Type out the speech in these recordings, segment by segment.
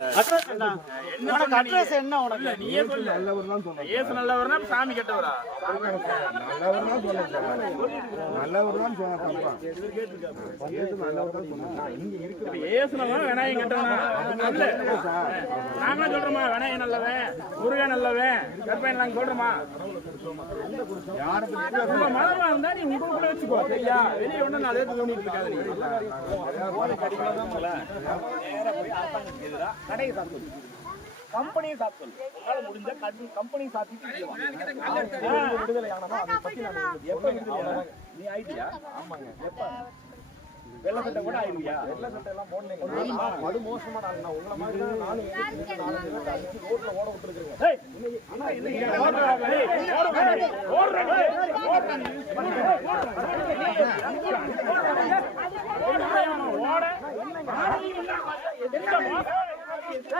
Address என்ன? உனக்கு address என்ன உனக்கு? நீயே சொல்லு. ஏசு நல்லவர்னா சாமி கெட்டவரா? நல்லவர் தான் சொல்ல நல்லவர் தான் சொன்ன தப்பா பஞ்சாயத்து நல்லவர் தான் சொன்னாங்க இப்ப ஏசு நல்லவன் விநாயகம் கெட்டவனா? சொல்லு. நாங்களும் சொல்றோமா விநாயகம் நல்லவன் முருகன் நல்லவன் கற்பையன் நாங்க சொல்றோமா உங்க மதமா இருந்தா நீ உங்களுக்குள்ள வச்சுக்கோ. சரியா வெளியே ஒண்ணு நான் அதே தோண்டிட்டு இருக்காது கடையை சாத்து கம்பெனியை சாத்து உங்களால முடிஞ்ச கம்பெனி சாத்திட்டு விடுதலை ஆனமா அதை பத்தி நான் எப்ப விடுதலை? நீ ஆயிட்டியா ஆமாங்க எப்ப வெள்ள சட்டை கூட ஆயிருவியா வெள்ள சட்டை எல்லாம் போடலைங்க படு மோசமான ஆளுங்க உங்களை மாதிரி தான் நாலு நாலு பேர் அடிச்சு ரோட்ல ஓட விட்டுருக்கீங்க இன்னைக்கு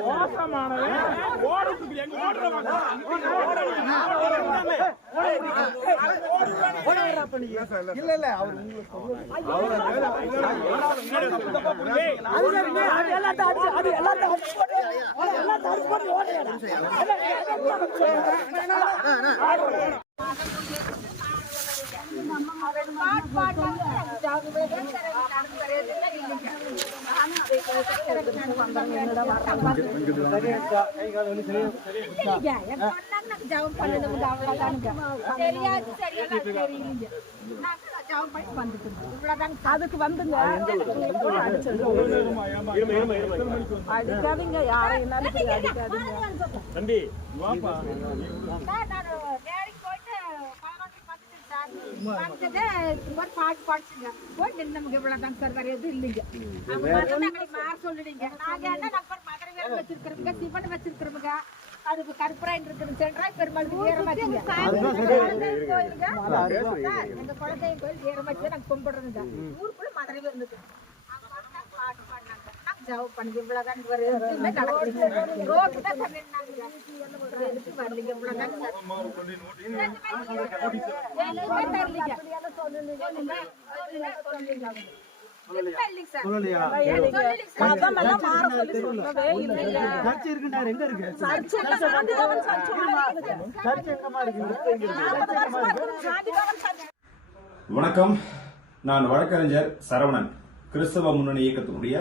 மோசமானது ஓடுறதுக்கு எங்க ஓடுறவன் இல்ல இல்ல அவர் உங்களுக்கு பாட்டு பாட்டு ஜெபம் பண்ணணுங்க, அவ்வளவுதானுங்க. தெரியாது, தெரியலைங்க. அதுக்கு வந்துங்க அடிக்காதீங்க யாரையும் அடிக்காதீங்க இந்த மாதிரி பாட்டு பாடிச்சுங்க. போய் நின்னவங்க இவ்வளவுதாங்க சார், வேற எதுவும் இல்லைங்க. அவங்க மாற சொல்லிடுங்க. நாங்க என்ன நம்பர் மதுரை வேல் வச்சிருக்கிறோமுங்க, சிவன் வச்சிருக்கிறோமுங்க. அதுக்கு கருப்பராயன் இருக்குது, சென்றாய் பெருமாள் வீரமாச்சிங்க. எங்க குலதெய்வம் கோயில் வீரமாச்சியை நாங்க கும்பிடுறோங்க. ஊருக்குள்ள மதுரை வேல் இருக்குது. அங்க வந்து நாங்க பாட்டு எதுவுமே. ரோட்டு தான் நின்னாங்க. வரலைங்க. வணக்கம் நான் வழக்கறிஞர் சரவணன் கிறிஸ்தவ முன்னணி இயக்கத்தினுடைய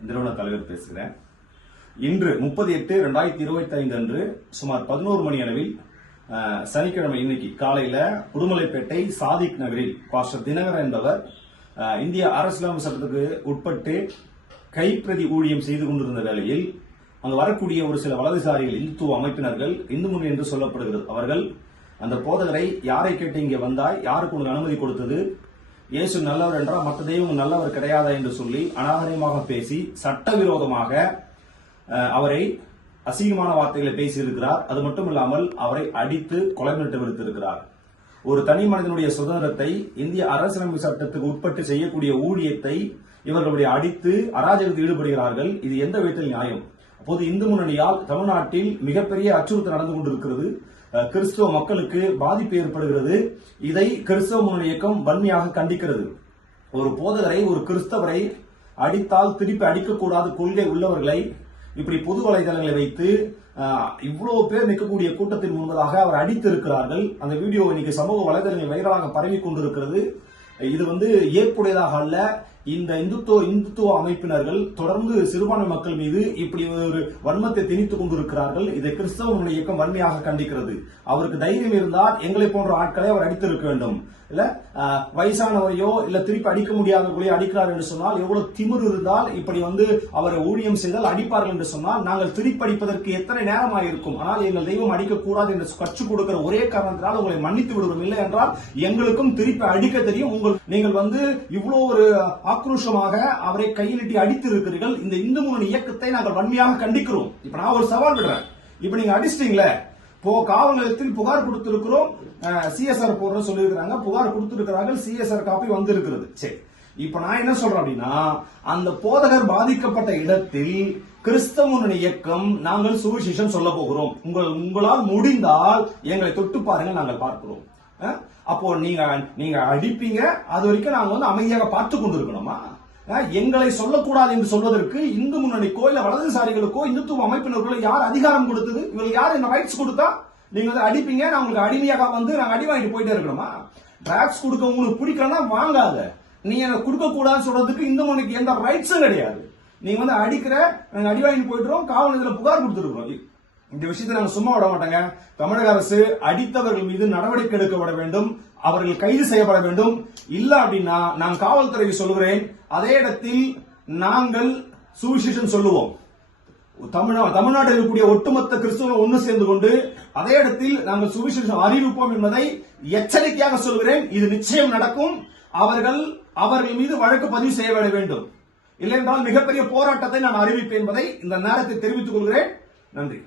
நிறுவன தலைவர் பேசுகிறேன். இன்று முப்பது எட்டு ரெண்டாயிரத்தி இருபத்தி ஐந்து அன்று சுமார் பதினோரு மணி அளவில் சனிக்கிழமை இன்னைக்கு காலையில உடுமலைப்பேட்டை சாதிக் நகரில் பாஸ்டர் தினகரன் என்பவர் இந்திய அரசியலமைப்பு சட்டத்துக்கு உட்பட்டு கைப்பிரதி ஊழியம் செய்து கொண்டிருந்த வேளையில் அங்கு வரக்கூடிய ஒரு சில வலதுசாரிகள் இந்துத்துவ அமைப்பினர்கள் இந்து முன் என்று சொல்லப்படுகிறது அவர்கள் அந்த போதகரை யாரை கேட்டு இங்கே வந்தாய் யாருக்கு உனக்கு அனுமதி கொடுத்தது இயேசு நல்லவர் என்றால் மற்ற தெய்வம் நல்லவர் கிடையாதா என்று சொல்லி அநாகரிகமாக பேசி சட்டவிரோதமாக அவரை அசிங்கமான வார்த்தைகளை பேசியிருக்கிறார். அது மட்டும் இல்லாமல் அவரை அடித்து கொலை மிரட்டு விடுத்திருக்கிறார். ஒரு தனி மனிதனுடைய சுதந்திரத்தை இந்திய அரசியலமைப்பு சட்டத்துக்கு உட்பட்டு செய்யக்கூடிய ஊழியத்தை இவர்களுடைய அடித்து அராஜகத்தில் ஈடுபடுகிறார்கள். இது எந்த விதத்தில் நியாயம். அப்போது இந்து முன்னணியால் தமிழ்நாட்டில் மிகப்பெரிய அச்சுறுத்தல் நடந்து கொண்டிருக்கிறது. கிறிஸ்துவ மக்களுக்கு பாதிப்பு ஏற்படுகிறது. இதை கிறிஸ்தவ முன்னணி இயக்கம் வன்மையாக கண்டிக்கிறது. ஒரு போதகரை ஒரு கிறிஸ்தவரை அடித்தால் திருப்பி அடிக்கக்கூடாத கொள்கை உள்ளவர்களை இப்படி பொது வலைதளங்களை வைத்து இவ்வளவு பேர் நிற்கக்கூடிய கூட்டத்தின் முன்பதாக அவர் அடித்திருக்கிறார்கள். அந்த வீடியோ இன்னைக்கு சமூக வலைதளங்கள் வைரலாக பரவி கொண்டிருக்கிறது. இது வந்து ஏற்புடையதாக அல்ல இந்த இந்துத்துவ இந்துத்துவ அமைப்பினர்கள் தொடர்ந்து சிறுபான்மை மக்கள் மீது இப்படி ஒரு வன்மத்தை திணித்துக் கொண்டிருக்கிறார்கள். இதை கிறிஸ்தவ முன்னணி இயக்கம் வன்மையாக கண்டிக்கிறது. அவருக்கு தைரியம் இருந்தால் எங்களை போன்ற ஆட்களை அவர் அடித்திருக்க வேண்டும். இல்ல வயசானவரையோ இல்ல திருப்பி அடிக்க முடியாதவர்களையோ அடிக்கிறார் என்று சொன்னால் எவ்வளவு திமிர் இருந்தால் இப்படி வந்து அவரை ஊழியம் செய்தால் அடிப்பார்கள் என்று சொன்னால் நாங்கள் திருப்பி அடிப்பதற்கு எத்தனை நேரமாக இருக்கும் ஆனால் எங்கள் தெய்வம் அடிக்கக்கூடாது என்று கற்றுக் கொடுக்கிற ஒரே காரணத்தினால் உங்களை மன்னித்து விடுவோம் இல்லை என்றால் எங்களுக்கும் திருப்பி அடிக்க தெரியும். உங்கள் நீங்கள் வந்து இவ்வளவு ஒரு ஆக்ரோஷமாக அவரை கையிலிட்டி அடித்து இருக்கிறீர்கள் இந்த இந்து முன்னணி இயக்கத்தை நாங்கள் வன்மையாக கண்டிக்கிறோம். இப்ப நான் ஒரு சவால் விடுறேன். இப்ப நீங்க அடிச்சிட்டீங்களே போ காவல் நிலையத்தில் புகார் கொடுத்திருக்கிறோம். சிஎஸ்ஆர் போடுற சொல்லியிருக்கிறாங்க. புகார் கொடுத்திருக்கிறார்கள். சிஎஸ்ஆர் காப்பி வந்திருக்கிறது. சரி. இப்ப நான் என்ன சொல்றேன் அப்படின்னா அந்த போதகர் பாதிக்கப்பட்ட இடத்தில் கிறிஸ்தவ முன்னணி இயக்கம் நாங்கள் சுவிசேஷம் சொல்ல போகிறோம். உங்கள் உங்களால் முடிந்தால் எங்களை தொட்டு பாருங்க நாங்கள் பார்க்கிறோம். அப்போ நீங்க நீங்க அடிப்பீங்க. அது வரைக்கும் நாங்க வந்து அமைதியாக பார்த்து கொண்டிருக்கணுமா? எங்களை சொல்லக்கூடாது என்று சொல்வதற்கு இந்து முன்னணிக்கோ இல்ல வலதுசாரிகளுக்கோ இந்துத்துவ அமைப்பினர்களோ யார் அதிகாரம் கொடுத்தது? இவங்களுக்கு யார் இந்த ரைட்ஸ் கொடுத்தா? நீங்க வந்து அடிப்பீங்க. நான் உங்களுக்கு அடிமையாக வந்து நாங்க அடி வாங்கிட்டு போயிட்டே இருக்கணுமா? டிராக்ஸ் கொடுக்க உங்களுக்கு பிடிக்கலன்னா வாங்காத. நீ எனக்கு கொடுக்க கூடாதுன்னு சொல்றதுக்கு இந்து முன்னணிக்கு எந்த ரைட்ஸும் கிடையாது. நீங்க வந்து அடிக்கிற நாங்க அடி வாங்கிட்டு போயிட்டுறோம். காவல் புகார் கொடுத்துருக்கோம் இந்த விஷயத்தை நாங்க சும்மா விட மாட்டோங்க. தமிழக அரசு அடித்தவர்கள் மீது நடவடிக்கை எடுக்கப்பட வேண்டும். அவர்கள் கைது செய்யப்பட வேண்டும். இல்ல அப்படின்னா நான் காவல்துறைக்கு சொல்கிறேன் அதே இடத்தில் நாங்கள் சுவிசேஷம் சொல்லுவோம். தமிழ்நா தமிழ்நாட்டில் இருக்கக்கூடிய ஒட்டுமொத்த கிறிஸ்தவர்கள் ஒன்று சேர்ந்து கொண்டு அதே இடத்தில் நாங்கள் சுவிசேஷம் அறிவிப்போம் என்பதை எச்சரிக்கையாக சொல்கிறேன் இது நிச்சயம் நடக்கும். அவர்கள் அவர்கள் மீது வழக்கு பதிவு செய்ய வேண்டும். இல்லை என்றால் மிகப்பெரிய போராட்டத்தை நான் அறிவிப்பேன் என்பதை இந்த நேரத்தில் தெரிவித்துக் கொள்கிறேன். நன்றி.